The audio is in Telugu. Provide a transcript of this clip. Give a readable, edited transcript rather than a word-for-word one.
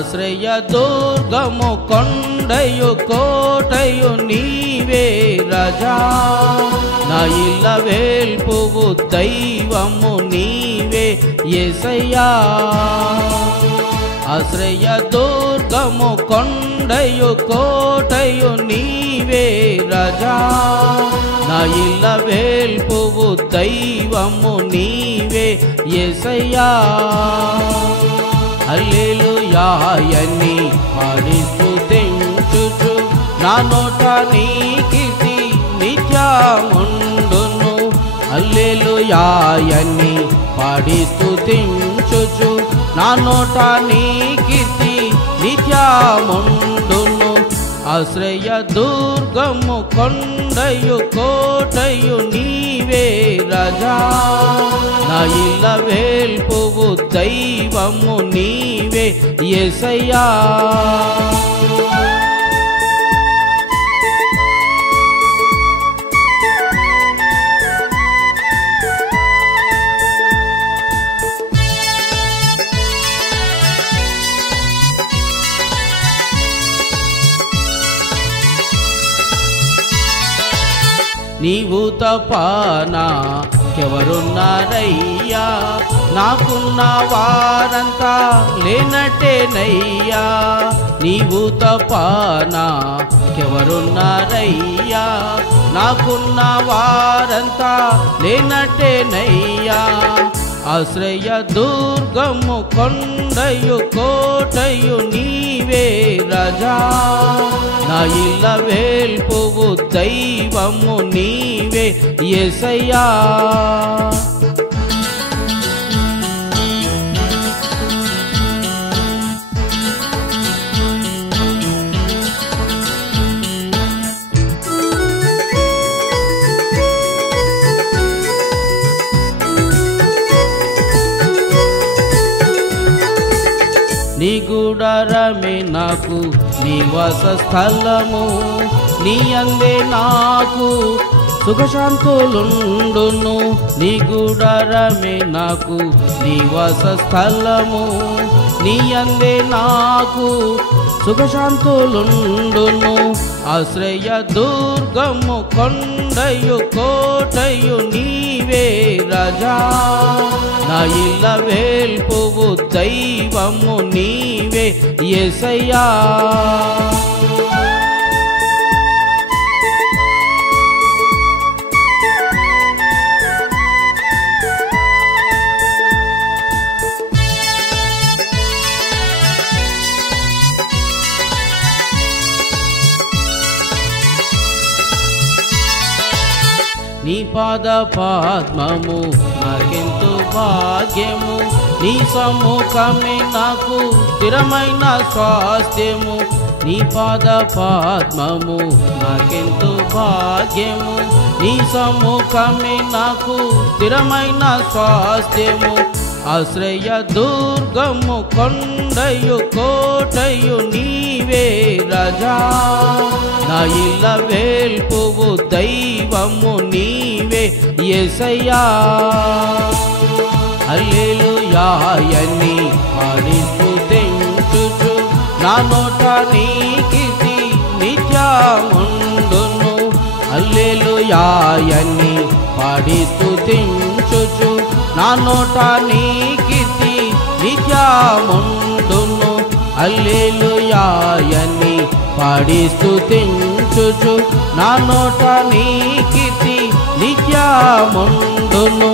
ఆశ్రయ దుర్గము కొండయు కోటయు నీవే రాజా నా ఇల్ల వేల్పువు దైవము నీవే యేసయ్యా ఆశ్రయ దుర్గము కొండయు కోటయు నీవే రాజా నా ఇల్ల వేల్పువు దైవము నీవే యేసయ్యా హల్లెలూయా అని పాడి స్తుతించుచు నా నోట నీ కీర్తి నిత్యముండును హల్లెలూయా అని పాడి స్తుతించుచు నా నోట నీ కీర్తి నిత్యముండును ఆశ్రయ దుర్గము కొండయు కోటయు నీవే రాజా నా ఇల్ల వేల్పువు దైవము నీవే యేసయ్యా నీవు తప్ప నాకెవరున్నారయ్యా నాకున్న వారంతా లేనట్టేనయ్యా నీవు తప్ప నాకెవరున్నారయ్యా నాకున్న వారంతా లేనట్టేనయ్యా ఆశ్రయ దుర్గము కొండయు కోటయు నీవే రాజా నా ఇల్ల వేల్పువు దైవము నీవే యేసయ్యా నీ గుడారమే నాకు నివాస స్థలము నీ అందే నాకు సుఖశాంతులుండును నీ గుడారమే నాకు నివాస స్థలము నీ అందే నాకు సుఖశాంతులుండును ఆశ్రయ దుర్గము కొండయు కోటయు నీవే రాజా నా ఇల్ల వేల్పువు దైవము నీవే యేసయ్యా నీ పాద పద్మము నాకెంతో భాగ్యము నీ సమ్ముఖమే నాకు స్థిరమైన స్వాస్థ్యము నీ పాద పద్మము నాకెంతో భాగ్యము నీ సమ్ముఖమే నాకు స్థిరమైన స్వాస్థ్యము ఆశ్రయ దుర్గము కొండయు కోటయు నీవే రాజా నా ఇల్ల వేల్పువు దైవము నీవే యేసయ్యా హల్లెలూయా అని పాడి స్తుతించుచు నా నోట నీ కీర్తి నిత్యముండును హల్లెలూయా అని పాడి స్తుతించుచు నా నోట నీ కీర్తి నిత్యముండును హల్లెలూయా అని పాడి స్తుతించుచు నా నోట నీ కీర్తి నిత్యముండును